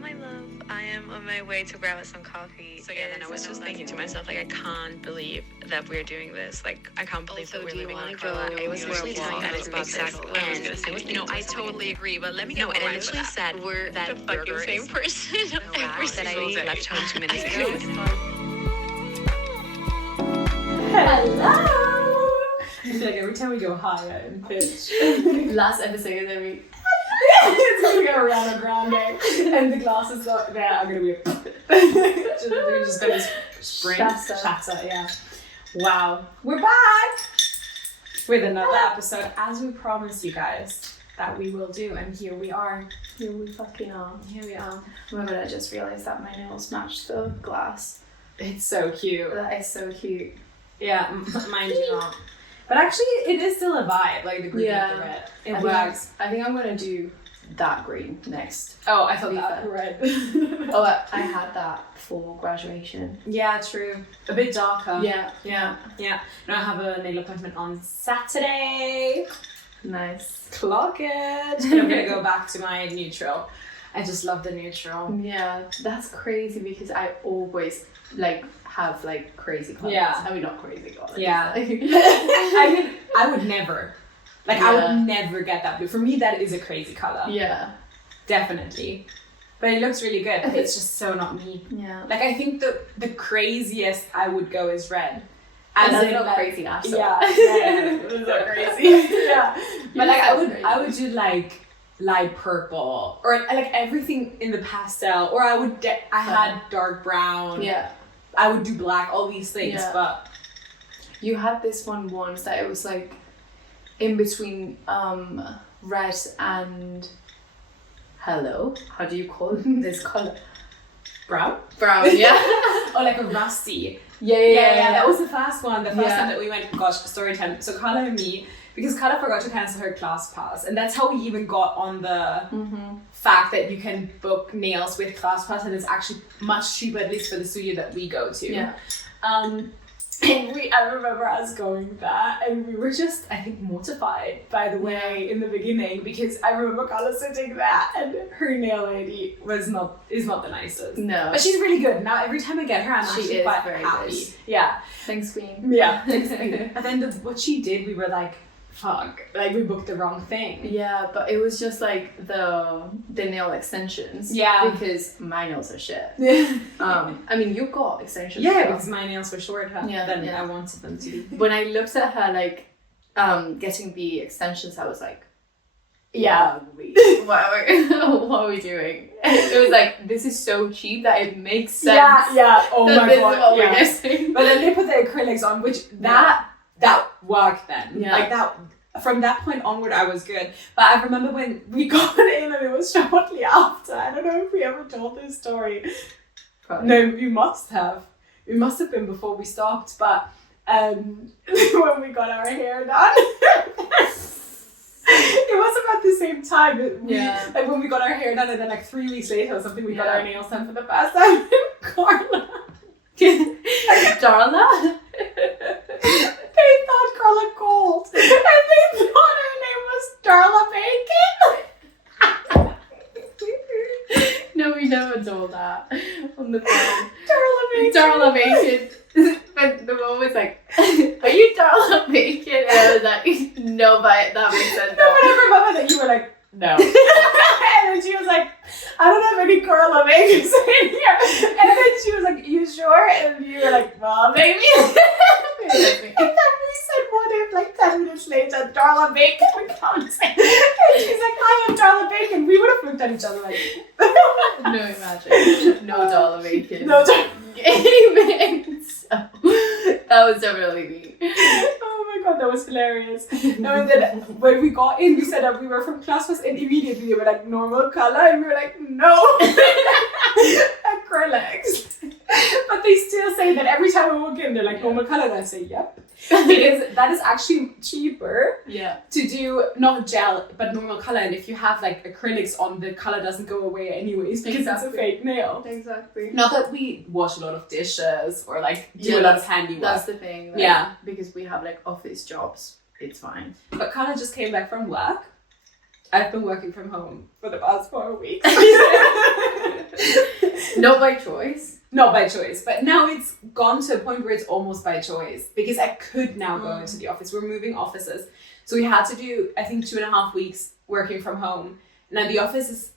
my love, I am on my way to grab some coffee. So yeah, then I was just thinking to myself, like, I can't believe that we're doing this. Like, I can't believe that we're living on a car. I was literally telling you guys about this, and I totally agree. But let me know. And I literally said we're that fucking same person every single day. Left home 2 minutes ago. Hello. I feel like every time we go higher in pitch, last episode is every. it's gonna go around and round, and the glasses are gonna be just gonna shatter. Yeah. Wow, we're back with another episode, as we promised you guys that we will do, and here we are. Here we fucking are. Here we are. Oh my god, I just realised that my nails match the glass. It's so cute. That is so cute. Yeah, mine do not. But actually, it is still a vibe, like the green and the red. It works. I think I'm gonna do that green next. Oh, I thought that red. Oh, I had that for graduation. Yeah, true. A bit darker. Yeah. Now I have a nail appointment on Saturday. Nice. Clock it. And I'm gonna go back to my neutral. I just love the neutral. Yeah, that's crazy because I always have crazy colors. Yeah. I mean, not crazy colors. Yeah. I would never. I would never get that blue. For me, that is a crazy color. Yeah. Definitely. But it looks really good. It's just so not me. Yeah. I think the craziest I would go is red. And that's not crazy enough. So. Yeah. It's not crazy. Yeah. But I would do light purple or everything in the pastel, or I had dark brown. Yeah. I would do black, all these things, but you had this one once that it was in between red and hello. How do you call this color? brown, yeah. or a rusty. Yeah. That was the first one. The first time that we went, gosh, story time. So Carla and me, because Carla forgot to cancel her class pass, and that's how we even got on the fact that you can book nails with class pass, and it's actually much cheaper, at least for the studio that we go to. Yeah. And I remember us going there, and we were just, I think, mortified, by the way, in the beginning, because I remember Carla sitting there, and her nail lady is not the nicest. No. But she's really good. Now every time I get her, I'm actually quite very happy. good. Yeah. Thanks, Queen. Yeah. Thanks, Queen. But then what she did, we were like, fuck, we booked the wrong thing. Yeah, but it was just the nail extensions. Yeah. Because my nails are shit. Yeah. I mean, you got extensions. Yeah, too. because my nails were shorter than I wanted them to be. When I looked at her getting the extensions, I was like, yeah. what are we doing? It was this is so cheap that it makes sense. Yeah. Oh my god. This is what we're getting. But then they put the acrylics on, which that worked then. Yeah. From that point onward, I was good. But I remember when we got in, and it was shortly after. I don't know if we ever told this story. Probably. No, we must have. It must have been before we stopped. But when we got our hair done, it was about the same time. When we got our hair done, and then 3 weeks later or something, we got our nails done for the first time. Carla. Darla? They thought Carla Gold, and they thought her name was Darla Bacon. No, we never told that on the phone. Darla Bacon. Darla Bacon. But the mom was like, are you Darla Bacon? And I was like, no, but that makes sense. No, but I remember that you were like, no. And then she was like, I don't have any Carla Bacons in here. And then she was like, you sure? And you were like, well, maybe. And then we said, what if 10 minutes later, Darla Bacon comes in? And she's like, I am Darla Bacon. We would have looked at each other like, no, imagine. No Darla Bacon. No Darla Amen. So, that was definitely me. Oh my god, that was hilarious. No, and then when we got in, we said that we were from class first, and immediately they were like, normal color, and we were like, no. Acrylics. But they still say that every time we walk in, they're like, normal color, and I say, yep. Because that is actually cheaper to do not gel but normal color, and if you have acrylics on, the color doesn't go away anyways because it's a fake nail. Exactly. Not that we wash a lot of dishes or do a lot of handiwork. That's the thing. Because we have office jobs, it's fine. But Carla just came back from work. I've been working from home for the past 4 weeks. Not by choice. Not by choice, but now it's gone to a point where it's almost by choice because I could now go into the office. We're moving offices. So we had to do, I think, 2.5 weeks working from home. Now the office is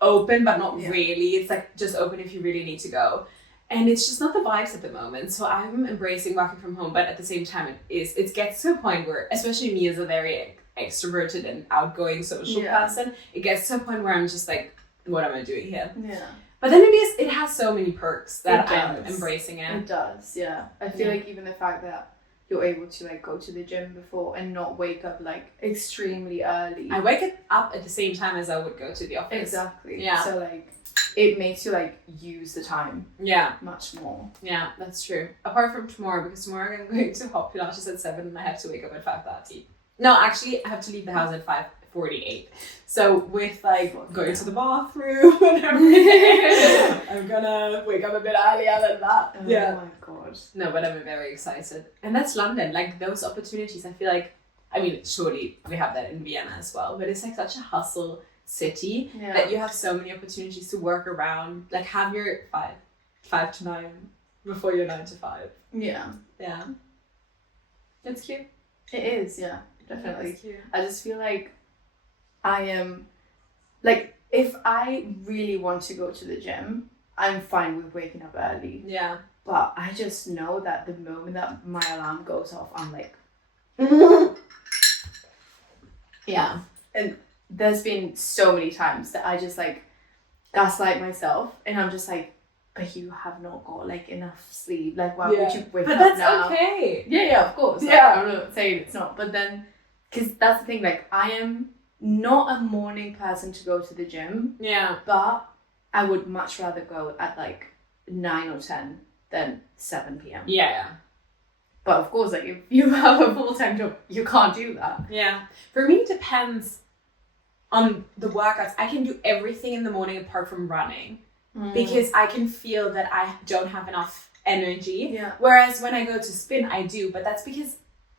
open, but not really. It's like just open if you really need to go. And it's just not the vibes at the moment. So I'm embracing working from home, but at the same time it gets to a point where, especially me as a very extroverted and outgoing social person, it gets to a point where I'm just like, what am I doing here? Yeah. But then it has so many perks that I'm embracing it. It does, yeah. I feel like even the fact that you're able to like go to the gym before and not wake up like extremely early. I wake up at the same time as I would go to the office. Exactly. Yeah. So like it makes you like use the time. Yeah. Much more. Yeah, that's true. Apart from tomorrow, because tomorrow I'm going to hot Pilates at 7 and I have to wake up at 5:30. No, actually I have to leave the house at 5:48. So with like going to the bathroom and everything, I'm gonna wake up a bit earlier than that. Oh my god. No, but I'm very excited. And that's London. Like those opportunities, I feel like, I mean, surely we have that in Vienna as well, but it's like such a hustle city that you have so many opportunities to work around. Like have your 5 to 9 before your 9 to 5. Yeah. Yeah. It's cute. It is, yeah. Definitely. It's cute. I just feel like I am, like, if I really want to go to the gym, I'm fine with waking up early. Yeah. But I just know that the moment that my alarm goes off, I'm like, yeah. And there's been so many times that I just like gaslight myself, and I'm just like, but you have not got like enough sleep. Like, why would you wake up now? But that's okay. Yeah, of course. Like, I'm not saying it's not. But then, because that's the thing, like, I am not a morning person to go to the gym. Yeah. But I would much rather go at like 9 or 10 than 7 p.m. Yeah. But of course, like, if you have a full-time job, you can't do that. Yeah. For me, it depends on the workouts. I can do everything in the morning apart from running because I can feel that I don't have enough energy. Yeah. Whereas when I go to spin, I do. But that's because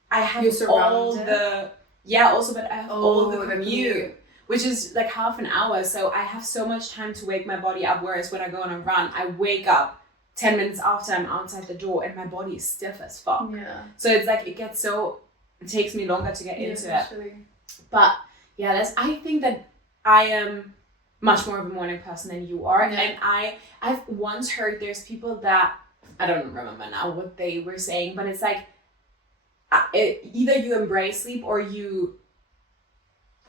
I have all the... Yeah, also, but I have all the commute, which is like half an hour. So I have so much time to wake my body up. Whereas when I go on a run, I wake up 10 minutes after I'm outside the door and my body is stiff as fuck. Yeah. So it's like, it takes me longer to get into it. But yeah, I think that I am much more of a morning person than you are. Yeah. And I've once heard there's people that, I don't remember now what they were saying, but it's like, either you embrace sleep or you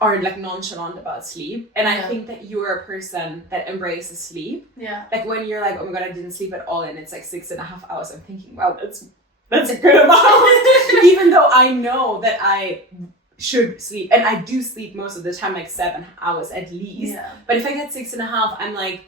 are like nonchalant about sleep. And I think that you're a person that embraces sleep. Yeah. Like when you're like, oh my god, I didn't sleep at all, and it's like 6.5 hours, I'm thinking, wow, that's a good amount. Even though I know that I should sleep, and I do sleep most of the time, like 7 hours at least. Yeah. But if I get 6.5, I'm like,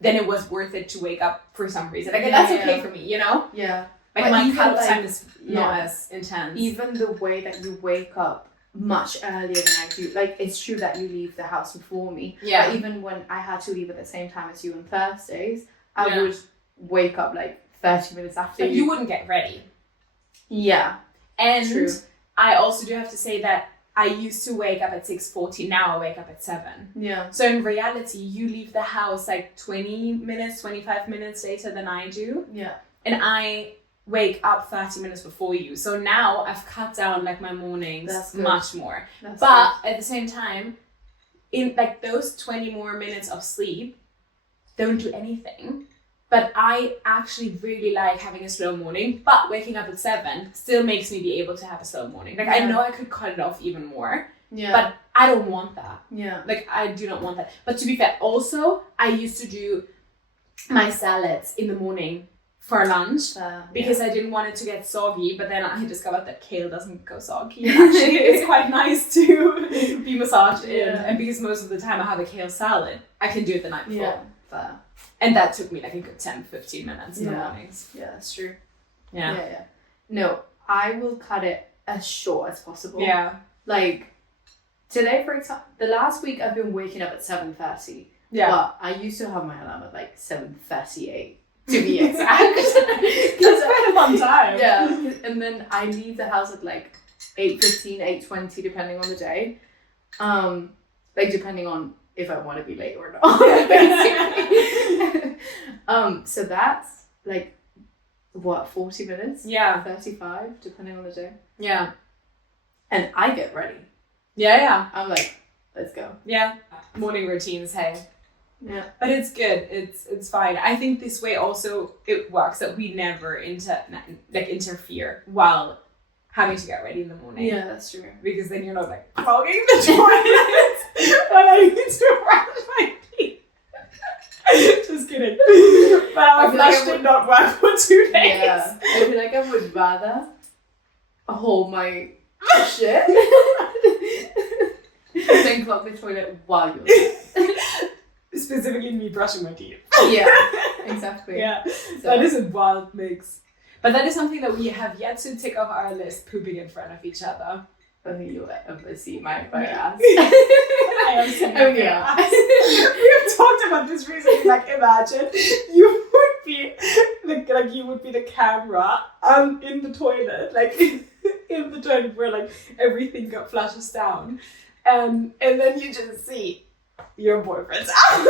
then it was worth it to wake up for some reason. Like that's okay for me, you know? Yeah. Like my cut-off time is not as intense. Even the way that you wake up much earlier than I do. Like, it's true that you leave the house before me. Yeah. But even when I had to leave at the same time as you on Thursdays, I would wake up like 30 minutes after you. You wouldn't get ready. Yeah. And true. I also do have to say that I used to wake up at 6:40. Now I wake up at 7. Yeah. So in reality, you leave the house like 20 minutes, 25 minutes later than I do. Yeah. And I wake up 30 minutes before you. So now I've cut down like my mornings much more. But at the same time, in like those 20 more minutes of sleep, don't do anything. But I actually really like having a slow morning. But waking up at 7 still makes me be able to have a slow morning. Like I know I could cut it off even more. Yeah. But I don't want that. Yeah. Like I do not want that. But to be fair, also I used to do my salads in the morning for lunch because I didn't want it to get soggy, but then I discovered that kale doesn't go soggy. Actually, it's quite nice to be massaged in, and because most of the time I have a kale salad, I can do it the night before. Yeah, fair. And that took me like a good 10-15 minutes in the mornings. Yeah, that's true. Yeah. No, I will cut it as short as possible. Yeah. Like today, for example, the last week I've been waking up at 7:30. Yeah. But I used to have my alarm at like 7:38. To be exact. That's quite a fun time. Yeah. And then I leave the house at like 8:15, 8:20, depending on the day. Like depending on if I want to be late or not. Basically. So that's like, what, 40 minutes? Yeah. 35, depending on the day. Yeah. And I get ready. Yeah. I'm like, let's go. Yeah. Morning routines, hey. Yeah. But it's good. It's fine. I think this way also it works that we never interfere while having to get ready in the morning. Yeah, that's true. Because then you're not like clogging the toilet when I need to brush my teeth. Just kidding. But our flush did not work for 2 days. Yeah. I feel like I would rather hold my shit than clog the toilet while you're there. Specifically me brushing my teeth. Yeah, exactly. Yeah, So, that is a wild mix. But that is something that we have yet to tick off our list, pooping in front of each other. only you ever see my bare ass. I am seeing Oh, your yeah. ass. We've talked about this recently. Like, imagine you would be like you would be the camera in the toilet, like in the toilet where like everything flushes down, and then you just see your boyfriend's ass,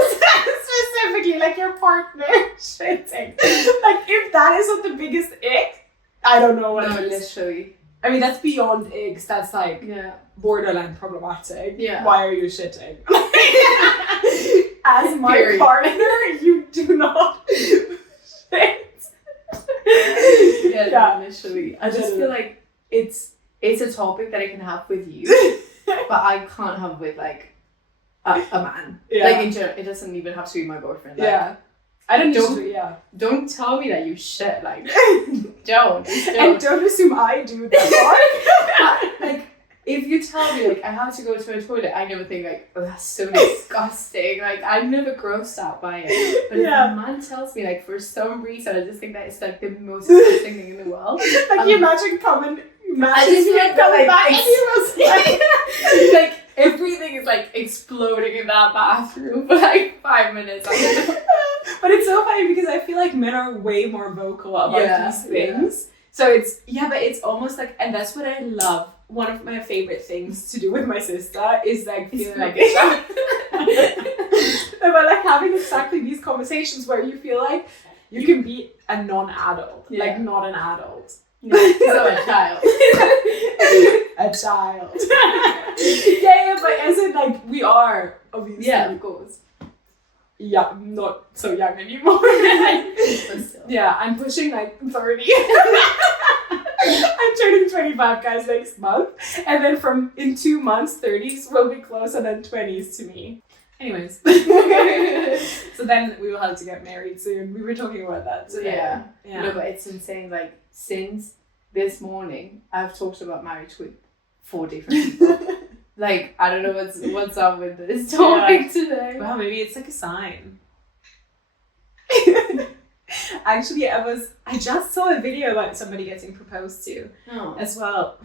specifically like your partner shitting. Like, if that isn't the biggest ick, I don't know what No, it is. literally. I mean, that's beyond icks. That's like Yeah. borderline problematic. Yeah. Why are you shitting? As my Period. partner, you do not shit. Yeah, literally. I just feel like it's a topic that I can have with you, but I can't have with like a man. Yeah. Like in general, it doesn't even have to be my boyfriend. Like, Yeah. I don't Don't- need to, yeah. Don't tell me that you shit. Like, don't. And don't assume I do that part. Like, if you tell me like I have to go to a toilet, I never think like, oh, that's so disgusting. Like, I'm never grossed out by it. But Yeah. if a man tells me like for some reason, I just think that it's like the most disgusting thing in the world. Like, you imagine coming, I just feel like coming like, back and he was like, like everything is like exploding in that bathroom for like 5 minutes. But it's so funny because I feel like men are way more vocal about these things. So it's, but it's almost like, and that's what I love. One of my favorite things to do with my sister is like feeling like a child. But like having exactly these conversations where you feel like you can be a non-adult, like not an adult. So a child. A child. yeah, but as in like we are obviously. Yeah, of course. Yeah, not so young anymore. But still. Yeah, I'm pushing like 30. I'm turning 25, guys, next month. And then in 2 months, 30s will be close, and then 20s to me. Anyways. So then we will have to get married soon. We were talking about that today. Yeah. No, but it's insane. Like, since this morning, I've talked about marriage with 4 different people. Like, I don't know what's up with this topic today. Wow, maybe it's like a sign. Actually, I just saw a video about somebody getting proposed to as well.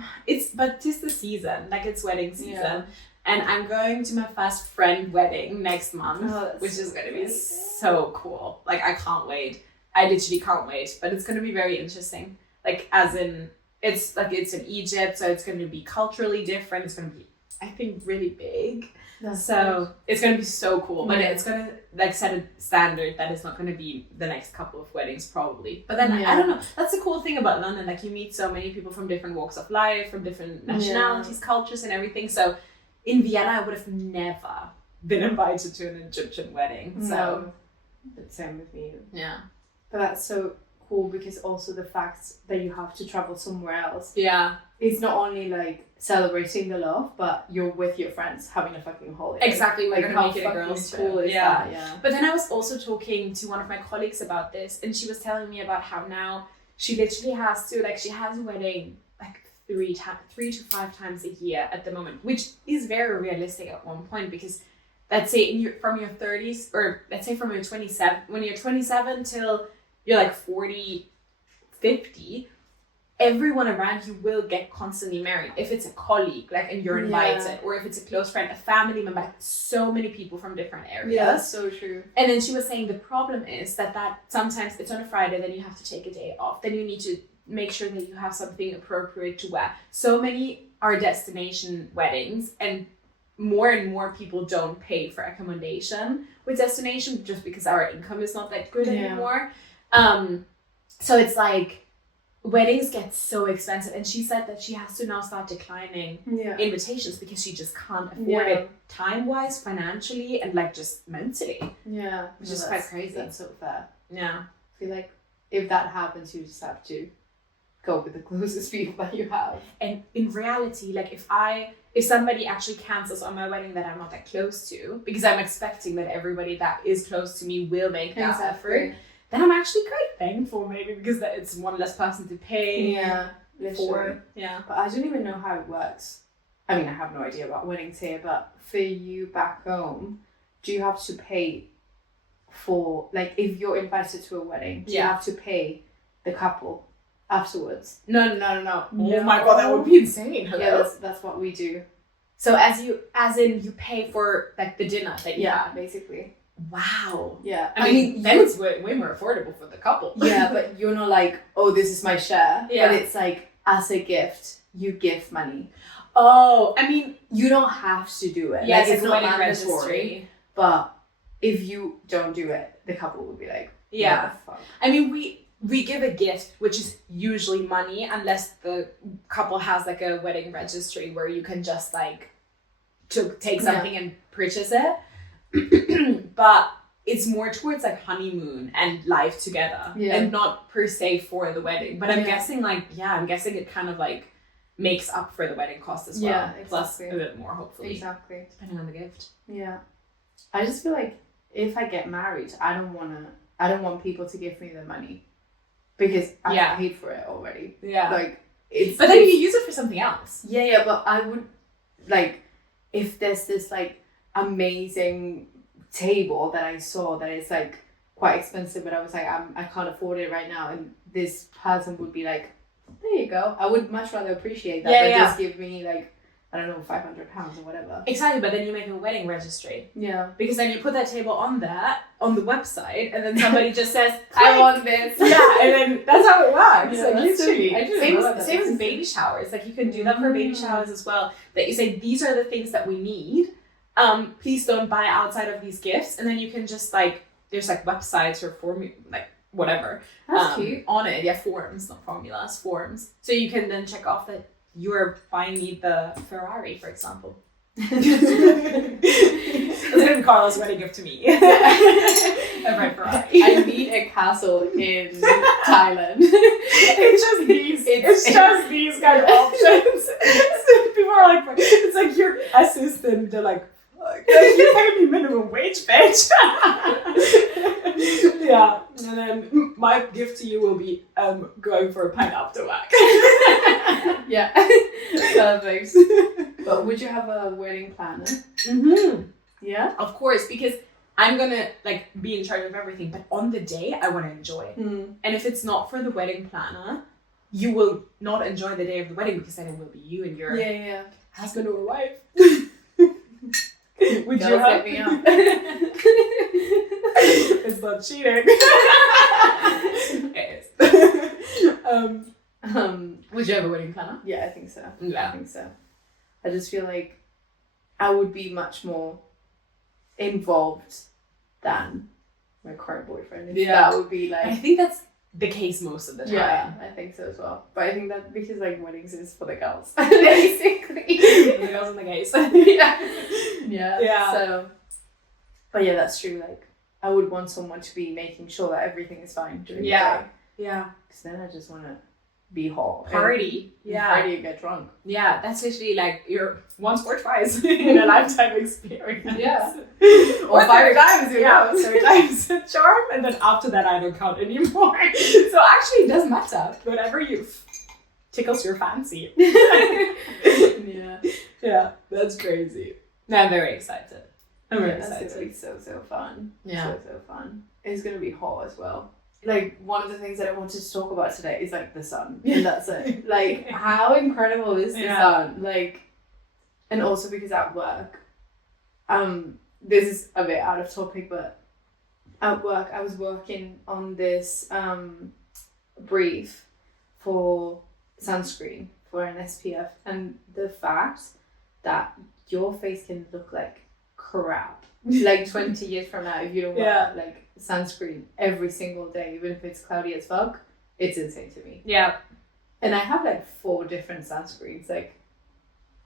But 'tis the season, like it's wedding season. Yeah. And I'm going to my first friend wedding next month, which is going to be so cool. Like, I can't wait. I literally can't wait. But it's going to be very interesting. Like, as in, it's in Egypt, so it's going to be culturally different. It's going to be, I think, really big. It's going to be so cool. But it's going to, like, set a standard that is not going to be the next couple of weddings, probably. But then, I don't know. That's the cool thing about London. Like, you meet so many people from different walks of life, from different nationalities, cultures, and everything. So, in Vienna, I would have never been invited to an Egyptian wedding. So, same with me. Yeah. But that's so cool because also the fact that you have to travel somewhere else. Yeah. It's not only like celebrating the love, but you're with your friends having a fucking holiday. Exactly. We're going to make it a girls' cool trip. is that? Yeah. But then I was also talking to one of my colleagues about this, and she was telling me about how now she literally has to, like, she has a wedding like 3 to 5 times a year at the moment, which is very realistic at one point because let's say from your 30s, or let's say from your 27, when you're 27 till you're like 40, 50, everyone around you will get constantly married. If it's a colleague, like, and you're invited, or if it's a close friend, a family member, like, so many people from different areas. Yeah, that's so true. And then she was saying the problem is that sometimes it's on a Friday, then you have to take a day off. Then you need to make sure that you have something appropriate to wear. So many are destination weddings, and more people don't pay for accommodation, with destination just because our income is not that good anymore. So it's like weddings get so expensive, and she said that she has to now start declining invitations because she just can't afford it time-wise, financially, and like just mentally. Yeah, which is quite crazy. That's so fair. Yeah, I feel like if that happens, you just have to go with the closest people that you have. And in reality, like if somebody actually cancels on my wedding that I'm not that close to, because I'm expecting that everybody that is close to me will make that effort, then I'm actually quite thankful, maybe, because that it's one less person to pay for. Yeah. But I don't even know how it works. I mean, I have no idea about weddings here, but for you back home, do you have to pay for, like, if you're invited to a wedding, do you have to pay the couple afterwards? No. Oh my god, that would be insane. Hello? Yeah, that's what we do. So as in you pay for like the dinner that you have. Basically. Wow. Yeah. I mean then it's way more affordable for the couple. Yeah, but you're not like, oh, this is my share. Yeah. But it's like, as a gift, you give money. Oh, I mean, you don't have to do it. Yeah, like, it's not wedding mandatory. registry. But if you don't do it, the couple will be like, yeah. What the fuck? I mean, we give a gift, which is usually money, unless the couple has like a wedding registry where you can just like take something and purchase it. But it's more towards like honeymoon and life together, and not per se for the wedding. But I'm guessing it kind of like makes up for the wedding cost as well. Yeah, exactly. Plus a bit more, hopefully. Exactly. Depending on the gift. Yeah. I just feel like if I get married, I don't want people to give me the money because I paid for it already. Yeah. Like but then you use it for something else. Yeah, but I would like if there's this like amazing table that I saw that is like quite expensive, but I was like, I can't afford it right now, and this person would be like, there you go. I would much rather appreciate that than just give me like, I don't know, £500 or whatever. Exactly, but then you make a wedding registry. Yeah. Because then you put that table on the website, and then somebody just says, I want this. Yeah, and then that's how it works. Yeah, like literally. Same as baby showers. Like you can do that for baby showers as well. That you say, these are the things that we need. Please don't buy outside of these gifts. And then you can just like, there's like websites or whatever. That's cute. On it. Yeah, forms, not formulas, forms. So you can then check off that you're buying me the Ferrari, for example. That's gonna be Carla's wedding gift to me. A red Ferrari. I need a castle in Thailand. It's just these kind of options. So people are like, it's like your assistant. They're like, you pay me minimum wage, bitch. Yeah, and then my gift to you will be going for a pint after work. Yeah, perfect. But would you have a wedding planner? Mm-hmm. Yeah, of course, because I'm gonna like be in charge of everything. But on the day, I want to enjoy. And if it's not for the wedding planner, you will not enjoy the day of the wedding because then it will be you and your husband or wife. Would you help me up? It's not cheating. It is. Would you have a wedding planner? Yeah, I think so. Yeah. I think so. I just feel like I would be much more involved than my current boyfriend. That would be like... I think that's the case most of the time. Yeah, I think so as well. But I think that because like weddings is for the girls, basically. The girls and the gays. Yeah. So, but yeah, that's true. Like, I would want someone to be making sure that everything is fine during the day. Yeah. Because then I just want to be hot. Party. Party and get drunk. Yeah, that's literally like your once or twice in a lifetime experience. Yeah. Or 5 times, Yeah, 3 times charm, and then after that I don't count anymore. So actually it doesn't matter. Whatever you tickles your fancy. Yeah, that's crazy. No, I'm very excited. I'm very excited. It's gonna be so fun. Yeah. So fun. It's gonna be hot as well. Like, one of the things that I wanted to talk about today is like the sun. And that's it. Like, how incredible is the sun? Like, and also because at work, this is a bit out of topic, but at work I was working on this brief for sunscreen for an SPF, and the fact that your face can look like crap. Like 20 years from now, if you don't wear like sunscreen every single day, even if it's cloudy as fuck, it's insane to me. Yeah. And I have like 4 different sunscreens. Like,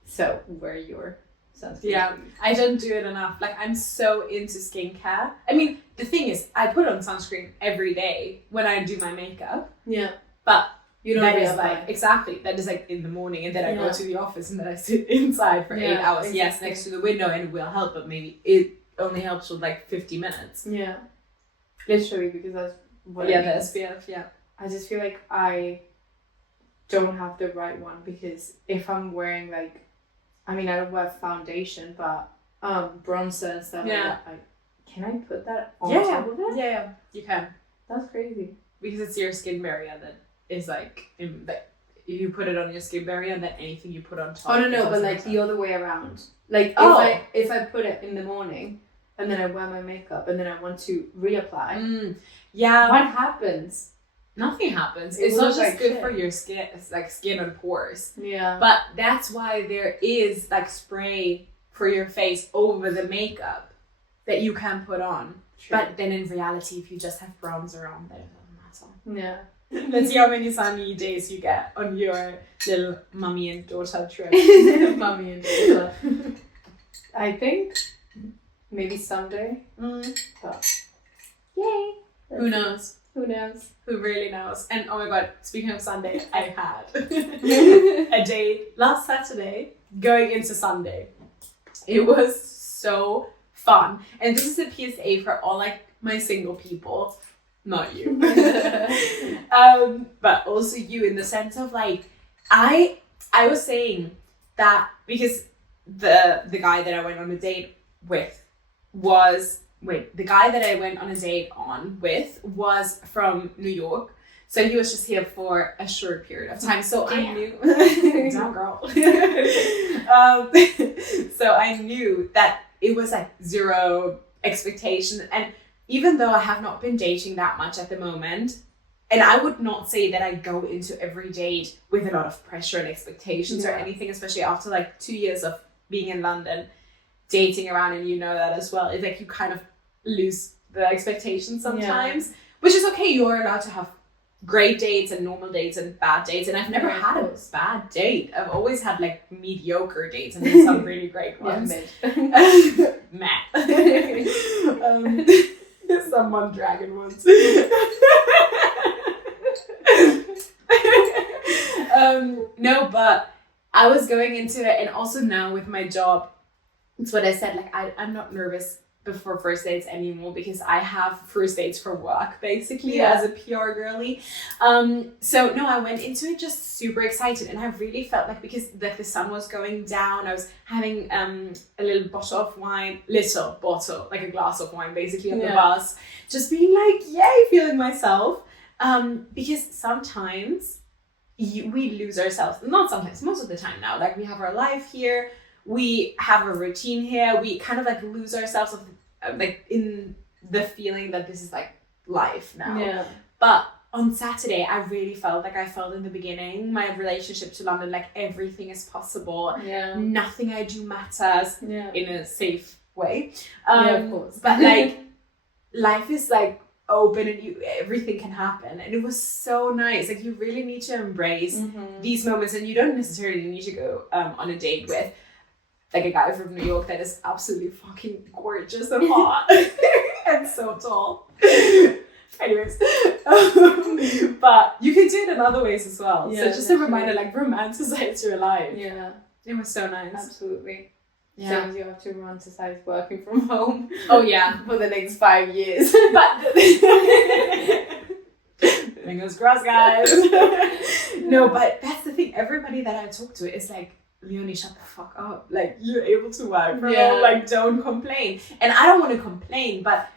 so wear your sunscreen. Yeah, please. I don't do it enough. Like, I'm so into skincare. I mean, the thing is, I put on sunscreen every day when I do my makeup. Yeah. But you don't that realize. is like, exactly, that is like in the morning, and then I go to the office and then I sit inside for 8 hours. Exactly. Yes, next to the window, and it will help, but maybe it only helps with like 50 minutes. Yeah. Literally, because that's what the I mean. SPF, yeah. I just feel like I don't have the right one, because if I'm wearing like, I mean, I don't wear foundation, but bronzer and stuff like that, can I put that on top of it? Yeah, you can. That's crazy. Because it's your skin barrier that is like, you put it on your skin barrier, and then anything you put on top. Oh no, but like the other way around. Like if I put it in the morning and then I wear my makeup and then I want to reapply, what happens? Nothing happens. It's not just good for your skin. It's like skin and pores. Yeah. But that's why there is like spray for your face over the makeup that you can put on. True. But then in reality, if you just have bronzer on, then it doesn't matter. Yeah. Let's see how many sunny days you get on your little mummy and daughter trip. Mummy and daughter. I think maybe someday. But yay. Who knows? Who knows? Who really knows? And oh my god, speaking of Sunday, I had a date last Saturday going into Sunday. It was so fun. And this is a PSA for all like my single people. Not you. But also you, in the sense of like, I was saying that because the guy that I went on a date with was from New York. So he was just here for a short period of time. So I knew, damn girl. So I knew that it was like zero expectation. And even though I have not been dating that much at the moment, and I would not say that I go into every date with a lot of pressure and expectations or anything, especially after like 2 years of being in London, dating around, and you know that as well. It's like you kind of lose the expectations sometimes, which is okay. You're allowed to have great dates and normal dates and bad dates, and I've never had a bad date. I've always had like mediocre dates and then some really great ones. Someone dragon once. No, but I was going into it, and also now with my job, it's what I said, like I'm not nervous before first dates anymore, because I have first dates for work basically as a PR girly. So no, I went into it just super excited, and I really felt like, because like the sun was going down, I was having a little bottle, like a glass of wine basically on the bus, just being like, yay, feeling myself. Because sometimes we lose ourselves, not sometimes, most of the time now, like we have our life here, we have a routine here, we kind of like lose ourselves of like in the feeling that this is like life now. But on Saturday, I really felt like I felt in the beginning, my relationship to London, like everything is possible. Nothing I do matters in a safe way. Of course. But like life is like open, and everything can happen, and it was so nice. Like you really need to embrace these moments, and you don't necessarily need to go on a date with like a guy from New York that is absolutely fucking gorgeous and hot and so tall. Anyways, but you can do it in other ways as well. So just a reminder, like romanticize your life. It was so nice. Absolutely. Same as you have to romanticize working from home. Oh yeah, for the next 5 years. But fingers crossed, guys. No, but that's the thing. Everybody that I talk to is like, Leonie, shut the fuck up. Like, you're able to work from home. Like, don't complain. And I don't want to complain, but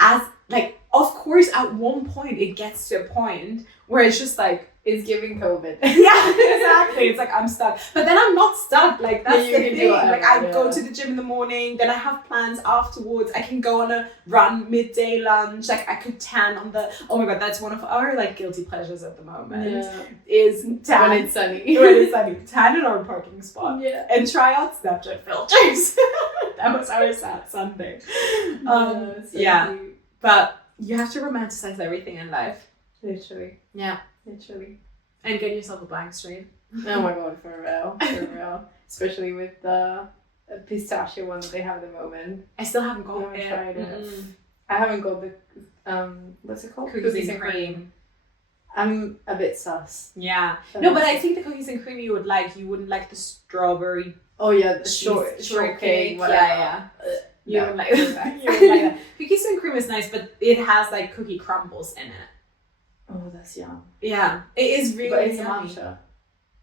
as like, of course there's at one point it gets to a point where it's just like, it's giving COVID. Yeah, exactly. It's like I'm stuck, but then I'm not stuck. Like that's Yeah, the can thing. do whatever, Like I go to the gym in the morning, then I have plans afterwards. I can go on a run, midday lunch. Like I could tan on the. Oh my god, that's one of our like guilty pleasures at the moment. Is tan when it's sunny. When it's sunny, tan in our parking spot. Yeah. And try out Snapchat filters. That was our sad Sunday. Cute. But you have to romanticize everything in life. Literally. Yeah. Literally. And get yourself a blank stream. Oh my god, for real. Especially with the pistachio one that they have at the moment. I still haven't got I it. haven't tried it. I haven't got the what's it called? Cookies and cream. I'm a bit sus. Yeah. No, but I think the cookies and cream you would like. You wouldn't like the strawberry. Oh yeah, the shortcake. whatever. Yeah. You No, would like that. You would like that. Cookies and cream is nice, but it has like cookie crumbles in it. Oh, that's yum. Yeah, it is really. But it's yummy. matcha.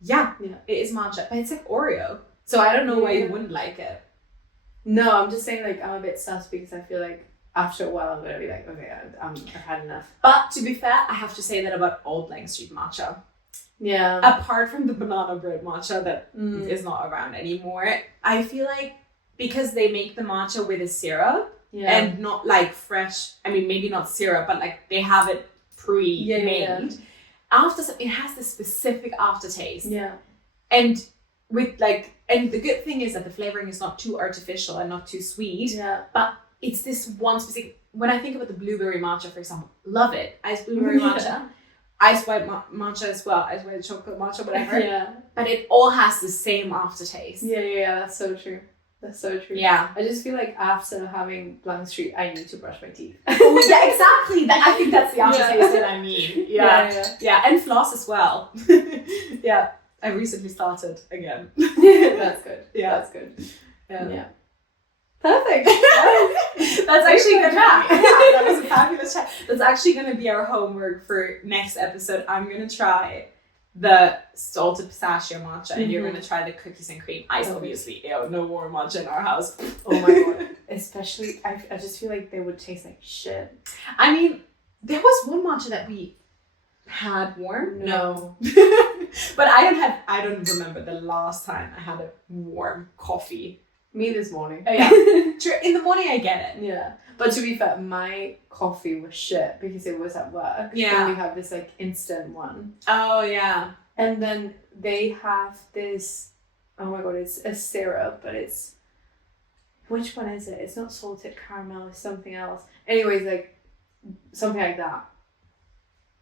Yeah, Yeah. it is matcha, but it's like Oreo. So I don't know why you Yeah. wouldn't like it. No, I'm just saying like I'm a bit sus because I feel like after a while I'm gonna be like, okay, I've had enough. But to be fair, I have to say that about Old Blank Street matcha. Yeah. Apart from the banana bread matcha that is not around anymore, I feel like because they make the matcha with a syrup and not like fresh. I mean, maybe not syrup, but like they have it pre-made. After it has this specific aftertaste. Yeah. And with like, and the good thing is that the flavoring is not too artificial and not too sweet. Yeah. But it's this one specific. When I think about the blueberry matcha, for example, love it. Iced blueberry matcha, iced white matcha as well, iced white chocolate matcha, whatever. Yeah. But it all has the same aftertaste. Yeah. That's so true. That's so true. Yeah. I just feel like after having Blanc Street, I need to brush my teeth. Oh yeah, exactly. I think that's the aftertaste that I need. Yeah, and floss as well. Yeah, I recently started again. That's good. Yeah. That's good. Yeah. Perfect. That's actually good chat. Yeah, that was a fabulous chat. That's actually going to be our homework for next episode. I'm going to try the salted pistachio matcha and you're going to try the cookies and cream. Obviously, no more matcha in our house. Oh my god. Especially, I just feel like they would taste like shit. I mean, there was one matcha that we had warm. No. But I don't remember the last time I had a warm coffee. Me this morning. Oh, yeah. True. In the morning I get it. Yeah. But to be fair, my coffee was shit because it was at work. Yeah. And we have this like instant one. Oh yeah. And then they have this, oh my god, it's a syrup, but it's, which one is it? It's not salted caramel, it's something else. Anyways, like something like that.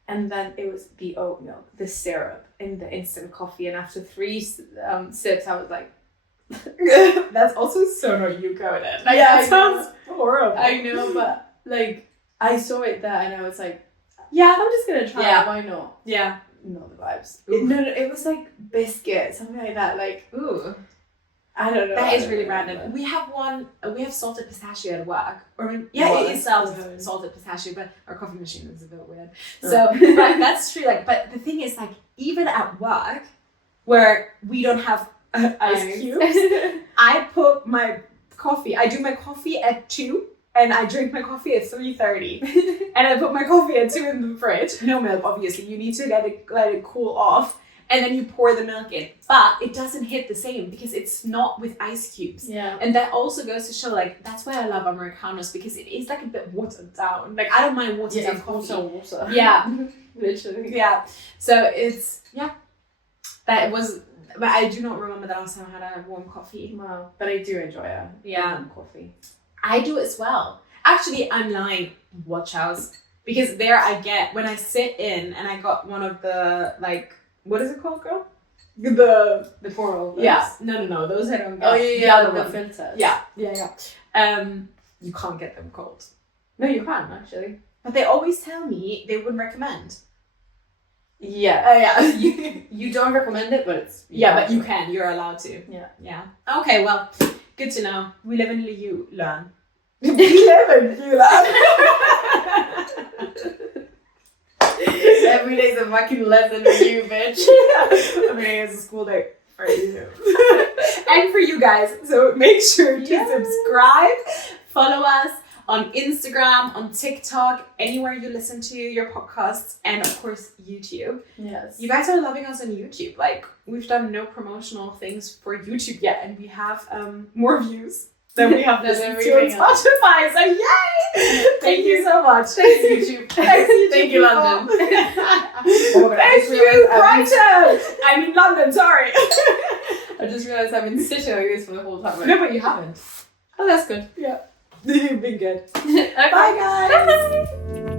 And then it was the oat milk, the syrup in the instant coffee. And after 3 sips, I was like, that's also so not you coded. Like, yeah, that sounds horrible. I know, but like I saw it there and I was like, yeah, I'm just gonna try it. Why not? Yeah. Not the vibes. No, it was like biscuit, something like that. Like, ooh, I don't know. That is really random. We have salted pistachio at work. It is salted pistachio, but our coffee machine is a bit weird. So, but that's true. Like, but the thing is, like, even at work, where we don't have ice cubes, I do my coffee at 2 and I drink my coffee at 3:30 and I put my coffee at 2 in the fridge. No milk, obviously. You need to let it cool off and then you pour the milk in. But it doesn't hit the same because it's not with ice cubes. Yeah. And that also goes to show, like, that's why I love Americanos because it is like a bit watered down. Like, I don't mind watered down coffee. Water. Yeah. Literally. Yeah. So it's, but I do not remember the last time I had a warm coffee. Wow. But I do enjoy a warm coffee. I do as well. Actually, I'm lying. Watch house. Because there I get, when I sit in and I got one of the, like, what is it called, girl? The pour over. Yeah. No. Those I don't get. Oh, yeah. The The other filters. Yeah. You can't get them cold. No, you can, actually. But they always tell me they wouldn't recommend. Yeah. You don't recommend it, but it's... but you can. You're allowed to. Yeah. Okay, well, good to know. We live and you learn. We live and you learn. Every day's a fucking lesson for you, bitch. Every day is a school day for you. And for you guys. So make sure to subscribe, follow us on Instagram, on TikTok, anywhere you listen to your podcasts, and of course YouTube. Yes. You guys are loving us on YouTube. Like, we've done no promotional things for YouTube yet, and we have more views than we have listened to on Spotify. So yay! Thank you so much. Thanks YouTube. Thanks YouTube. Thank you London. Thank you Brighton. I mean London. Sorry. I just realised I've been sitting like this for the whole time. No, but you haven't. Oh, that's good. Yeah. You've been good. Okay. Bye guys. Bye.